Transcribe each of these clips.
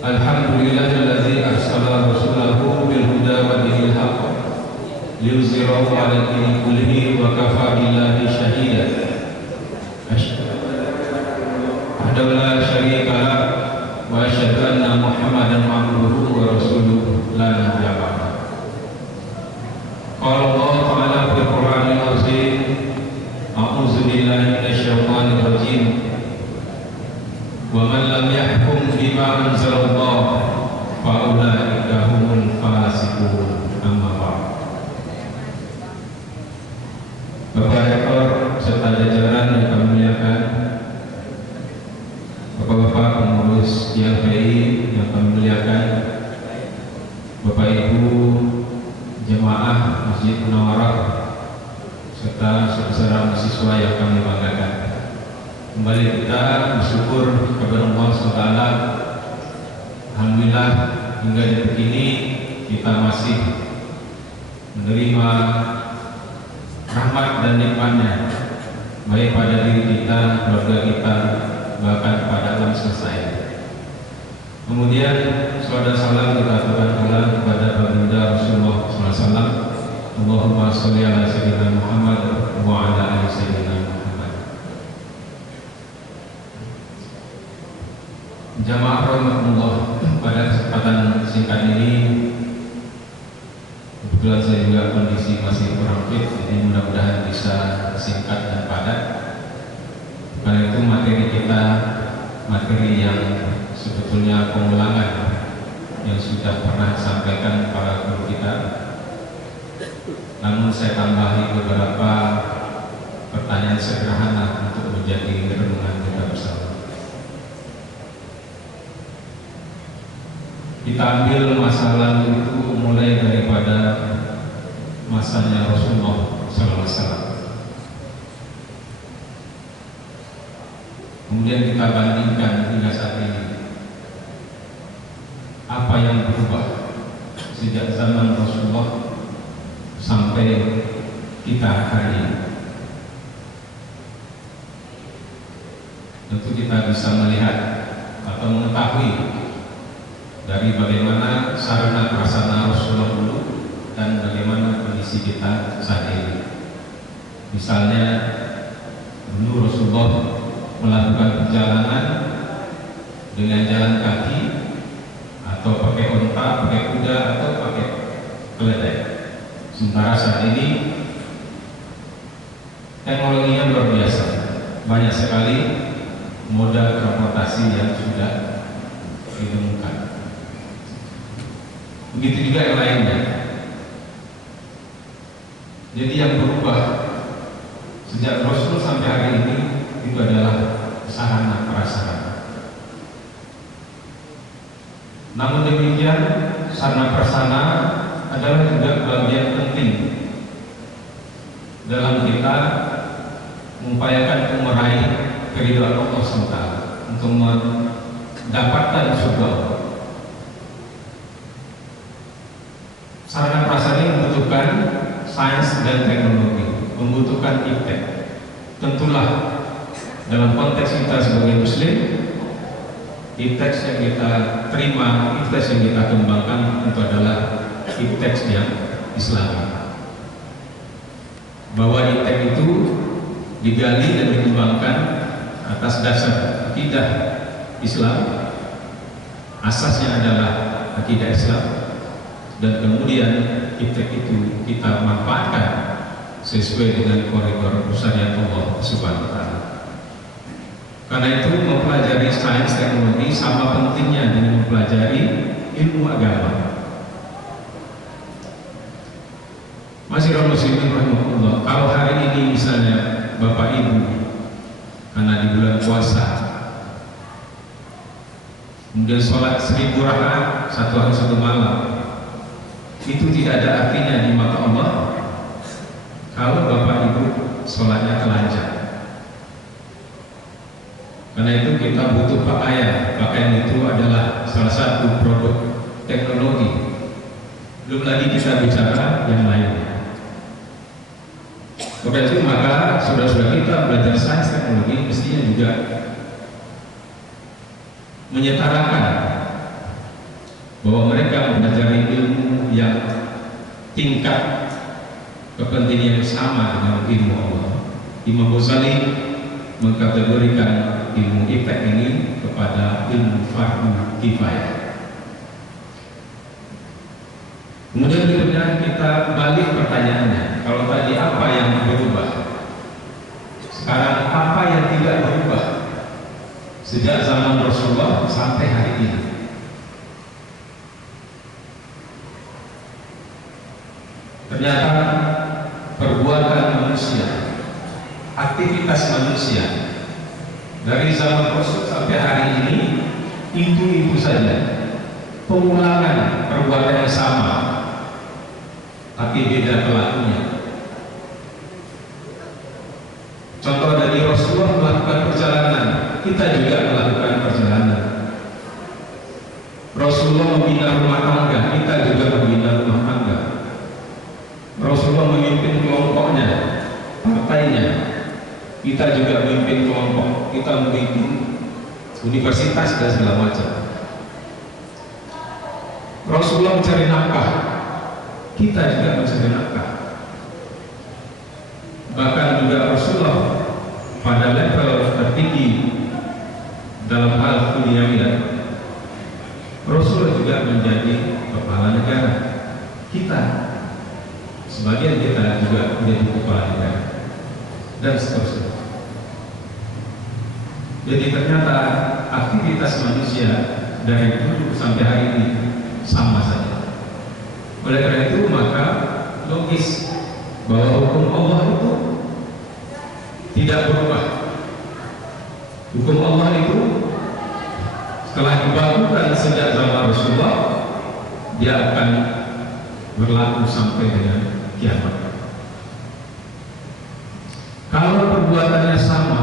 Alhamdulillahilladzi arsala rasulahu bil huda wa dinil haqq liyuzhirahu 'ala dini kullihi wa kafaa billahi shahida. Asyhadu an la syarika lah wa asyhadu anna Muhammadan 'abduhu wa rasuluhu la nabiyya ba'dahu. Qala Allah ta'ala fil Qur'anil 'azim, a'udzu billahi minasyaitonir rajim. Wa man lam yahkum bima anzalallah fa ulaika humul fasiqun. Amma ba'd. Bapak Rektor serta jajaran yang kami muliakan, Bapak-bapak pengurus YLPI yang kami muliakan, Bapak Ibu jemaah Masjid Munawarah serta saudara mahasiswa yang kami banggakan. Kembali kita bersyukur kepada Allah SWT. Alhamdulillah hingga detik ini kita masih menerima rahmat dan nikmatnya, baik pada diri kita, keluarga kita, bahkan pada alam semesta. Kemudian salam kita aturkan kepada baginda Rasulullah SAW. Allahumma sholli ala sayyidina Muhammad wa ala ali sayyidina Muhammad. Jamaah rahmatullah, pada kesempatan singkat ini kebetulan saya juga kondisi masih kurang fit, jadi mudah-mudahan bisa singkat dan padat. Karena itu materi kita materi yang sebetulnya pengulangan yang sudah pernah disampaikan para guru kita, namun saya tambahi beberapa pertanyaan sederhana untuk menjadi renungan kita bersama. Kita ambil masa lalu itu mulai daripada masanya Rasulullah SAW. Kemudian kita bandingkan hingga saat ini, apa yang berubah sejak zaman Rasulullah sampai kita hari ini. Tentu kita bisa melihat atau mengetahui dari bagaimana sarana prasarana Rasulullah dulu dan bagaimana kondisi kita saat ini. Misalnya dulu Rasulullah melakukan perjalanan dengan jalan kaki atau pakai unta, pakai kuda atau pakai keledai. Sementara saat ini teknologinya luar biasa, banyak sekali moda transportasi yang sudah ditemukan. Begitu juga yang lainnya. Jadi yang berubah sejak Rasul sampai hari ini itu adalah sarana prasarana. Namun demikian, sarana prasarana adalah juga bagian penting dalam kita mengupayakan meraih keridhaan Allah SWT, untuk mendapatkan surga Allah. Sarana prasarana ini membutuhkan sains dan teknologi, membutuhkan iptek. Tentulah dalam konteks kita sebagai muslim, iptek yang kita terima, iptek yang kita kembangkan itu adalah iptek yang Islami. Bahwa iptek itu digali dan dikembangkan atas dasar akidah Islam, asasnya adalah akidah Islam, dan kemudian iptek itu kita manfaatkan sesuai dengan koridor syariat Allah Subhanahu wa Ta'ala. Karena itu mempelajari sains teknologi sama pentingnya dengan mempelajari ilmu agama. Masyiral muslimin rahimahullah, kalau hari ini misalnya Bapak Ibu karena di bulan puasa kemudian sholat 1000 rakaat satu hari satu malam, itu tidak ada artinya di mata Allah kalau Bapak Ibu sholatnya telanjang. Karena itu kita butuh pakaian. Pakaian itu adalah salah satu produk teknologi. Belum lagi kita bicara yang lainnya. Oleh itu maka saudara-saudara kita belajar sains teknologi mestinya juga menyetarakan bahwa mereka mempelajari ilmu yang tingkat kepentingan yang sama dengan ilmu Allah. Imam Ghazali mengkategorikan ilmu iptek ini kepada ilmu fardu kifayah. Kemudian berikutnya kita balik pertanyaannya, kalau tadi apa yang berubah, sekarang apa yang tidak berubah sejak zaman Rasulullah sampai hari ini? Ternyata perbuatan manusia, aktivitas manusia dari zaman Rasul sampai hari ini itu saja, pengulangan perbuatan yang sama tapi beda pelakunya. Contoh dari Rasulullah melakukan perjalanan, kita juga melakukan perjalanan. Rasulullah membina rumah tangga, kita juga membina rumah tangga. Rasulullah memimpin kelompoknya, partainya, kita juga memimpin kelompok, kita memimpin universitas dan segala macam. Rasulullah mencari nafkah, kita juga mencari nafkah. Bahkan juga Rasulullah pada level tertinggi dalam hal duniawian, Rasulullah juga menjadi kepala negara. Kita, sebagian kita juga menjadi kepala negara, dan seterusnya. Jadi ternyata aktivitas manusia dari dulu sampai hari ini sama saja. Oleh karena itu maka logis bahwa hukum Allah itu tidak berubah. Hukum Allah itu setelah dibakukan sejak zaman Rasulullah, dia akan berlaku sampai dengan kiamat. Kalau perbuatannya sama,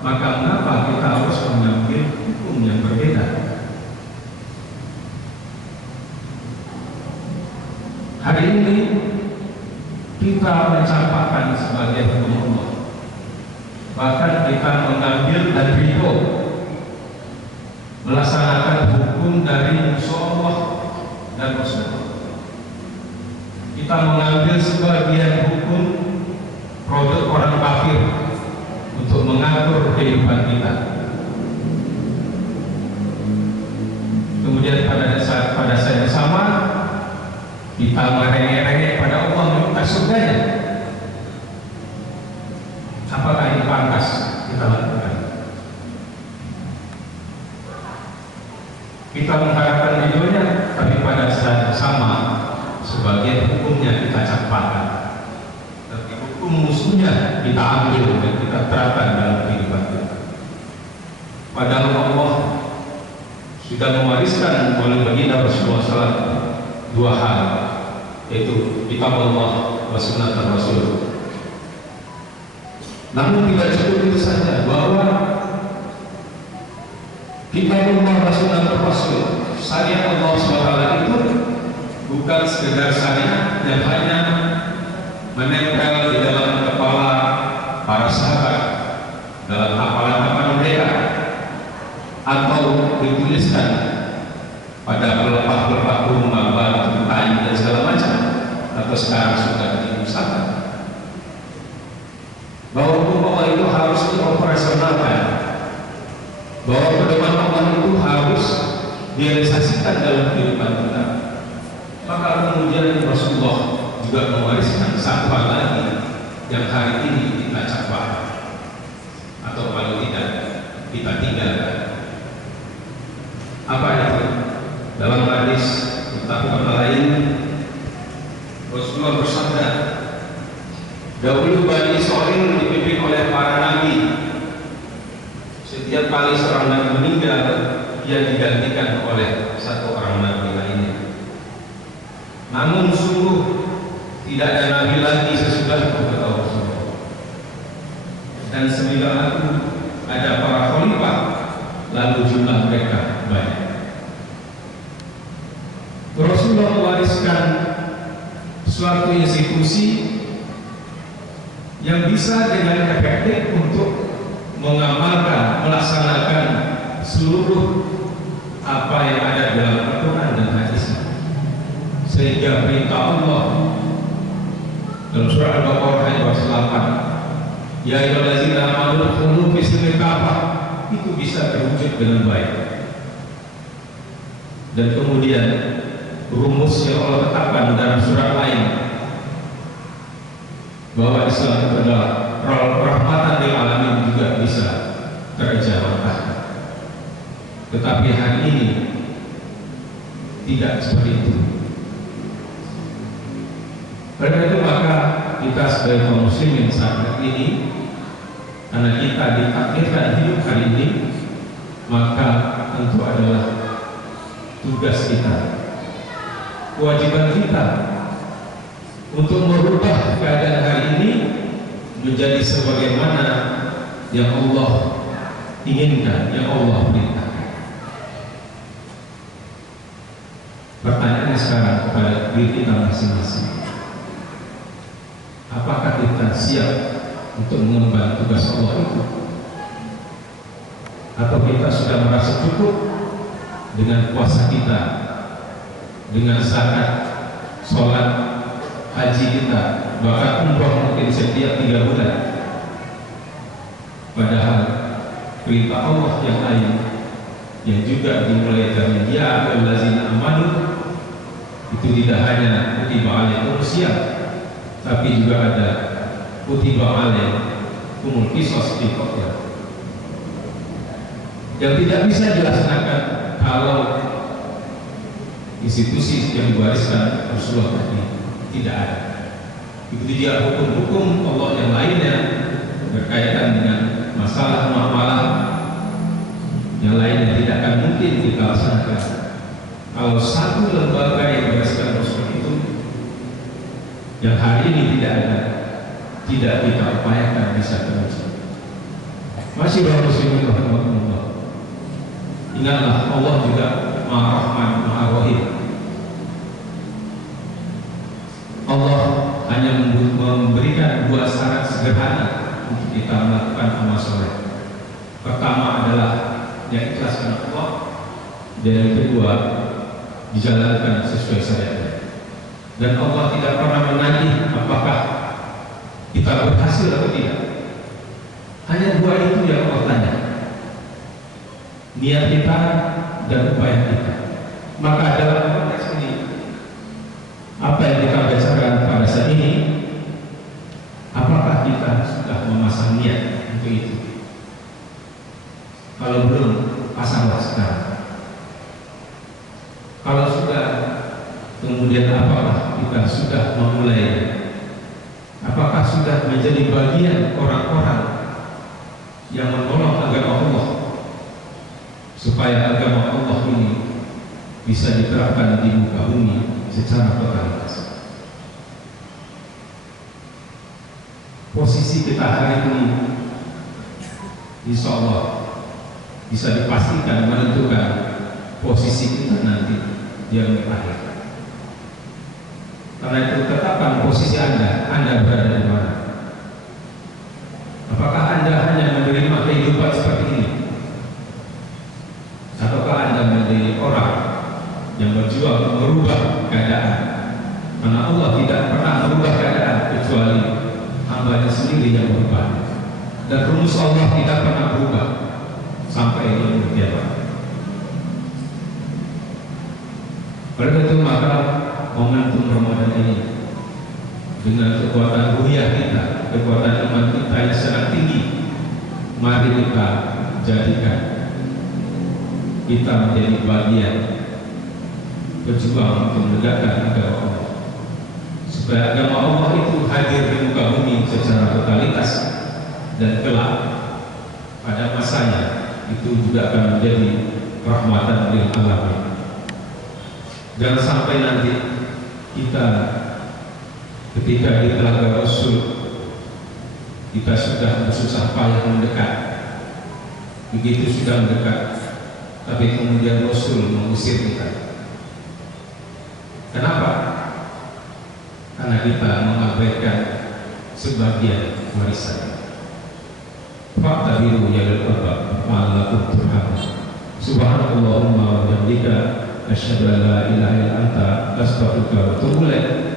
maka mengapa kita harus mengambil hukum yang berbeda? Hari ini kita mencampakkan sebagai hukum Allah, bahkan kita mengambil dan ridho melaksanakan hukum dari musuh Allah dan Rasulullah. Kita mengambil sebagian hukum produk orang kafir untuk mengatur kehidupan kita. Kemudian pada saat yang sama kita merengek-rengek pada Allah meminta surganya. Apakah ini pantas kita lakukan? Kita mengharapkan ridhonya, tapi pada saat yang sama sebagian hukumnya kita campakkan, tapi hukum musuhnya kita ambil dan kita terapkan dalam kehidupan kita. Padahal Allah sudah mewariskan oleh baginda Rasulullah SAW dua hal, yaitu kitab Allah wa sunnah Rasul. Namun tidak cukup itu saja, bahwa kitab Allah wa sunnah Rasul, syariat Allah SWT itu bukan sekedar syariat yang hanya menempel di dalam kepala para sahabat dalam hafalan-hafalan mereka, atau dituliskan pada pelepah-pelepah rumah, batu, kayu dan segala macam, atau sekarang sudah diusahakan. Bahwa hukum Allah itu harus dioperasionalkan, bahwa pedoman Allah itu harus direalisasikan dalam kehidupan kita. Maka kemudian Rasulullah juga mewariskan satu hal lagi yang hari ini kita capai, atau kalau tidak kita tinggalkan. Apa itu? Dalam hadis tentang kata lain, Rasulullah bersabda, dahulu Bani Israil dipimpin oleh para nabi. Setiap kali seorang nabi meninggal, dia digantikan oleh satu orang nabi lainnya. Namun sungguh tidak ada nabi lagi sesudahku, kata Rasulullah. Dan sembilan aku ada para khalifah, lalu jumlah mereka banyak. Rasulullah mewariskan suatu institusi yang bisa dengan efektif untuk mengamalkan, melaksanakan seluruh apa yang ada dalam Al-Quran dan hadis sehingga perintah Allah dalam surah Al-Baqarah ayat 28, ya ayyuhallazina amanu udkhulu fis silmi kafah, itu bisa terwujud dengan baik. Dan kemudian rumus yang Allah tetapkan dalam surat lain bahwa Islam itu adalah rahmatan lil alamin juga bisa terjawab. Tetapi hari ini tidak seperti itu. Karena itu maka kita sebagai kaum muslimin saat ini, karena kita ditakdirkan hidup hari ini, maka tentu adalah tugas kita, kewajiban kita untuk merubah keadaan hari ini menjadi sebagaimana yang Allah inginkan, yang Allah perintahkan. Pertanyaannya sekarang kepada diri kita masing-masing, apakah kita siap untuk mengemban tugas Allah itu? Atau kita sudah merasa cukup dengan puasa kita, dengan zakat, sholat, haji kita, bahkan umroh mungkin setiap 3 bulan? Padahal perintah Allah yang lain yang juga dimulai dari ya ayyuhallazina amanu itu tidak hanya kutiba alaikum siyam, tapi juga ada kutiba alaikumul qisas fil qatl, yang tidak bisa dilaksanakan kalau institusi yang diwariskan Rasulullah tadi tidak ada. Itu dia hukum-hukum Allah yang lainnya berkaitan dengan masalah muamalah yang lainnya tidak akan mungkin kita laksanakan kalau satu lembaga yang diwariskan Rasul itu yang hari ini tidak ada, tidak kita upayakan bisa terwujud. Masih kaum muslimin rahimahumullah, ingatlah Allah juga Maha Rahman, Maha Rahim. Allah hanya memberikan 2 syarat sederhana untuk kita melakukan amal soleh. Pertama adalah yang ikhlas karena Allah, dan yang kedua dijalankan sesuai syariat. Dan Allah tidak pernah menagih apakah kita berhasil atau tidak. Hanya 2 itu yang Allah tanya, niat kita dan upaya kita. Maka dalam konteks ini, apa yang kita bicarakan pada saat ini, apakah kita sudah memasang niat untuk itu? Kalau belum, pasanglah sekarang. Kalau sudah, kemudian apakah kita sudah memulai? Apakah sudah menjadi bagian orang-orang yang menolong agama Allah supaya agama Allah ini bisa diterapkan di muka bumi secara totalitas? Posisi kita hari ini insya Allah bisa dipastikan menentukan posisi kita nanti yang akhir. Karena itu tetapkan posisi Anda berada di mana. Apakah Anda hanya menerima kehidupan seperti ini, ataukah Anda menjadi orang yang berjuang merubah keadaan? Karena Allah tidak pernah merubah keadaan kecuali hambanya sendiri yang berubah, dan rumus Allah tidak pernah berubah sampai yaumul qiyamah. Oleh itu maka momentum Ramadan ini dengan kekuatan ruhiyah kita, kekuatan iman kita yang sangat tinggi, mari kita jadikan kita menjadi bagian berjuang untuk menegakkan agama Allah, supaya agama Allah itu hadir di muka bumi secara totalitas, dan kelak pada masanya itu juga akan menjadi rahmatan lil alamin. Jangan sampai nanti kita ketika di telaga Rasul kita sudah bersusah payah mendekat, begitu sudah mendekat, tapi kemudian Rasul mengusir kita. Kenapa? Karena kita mengabaikan sebagian warisan. Fakta biru ya lil albab ma'alakum turham. Subhanallahumma wa bihamdika asyhadu an la ilaha illa anta astaghfiruka wa atubu ilaik.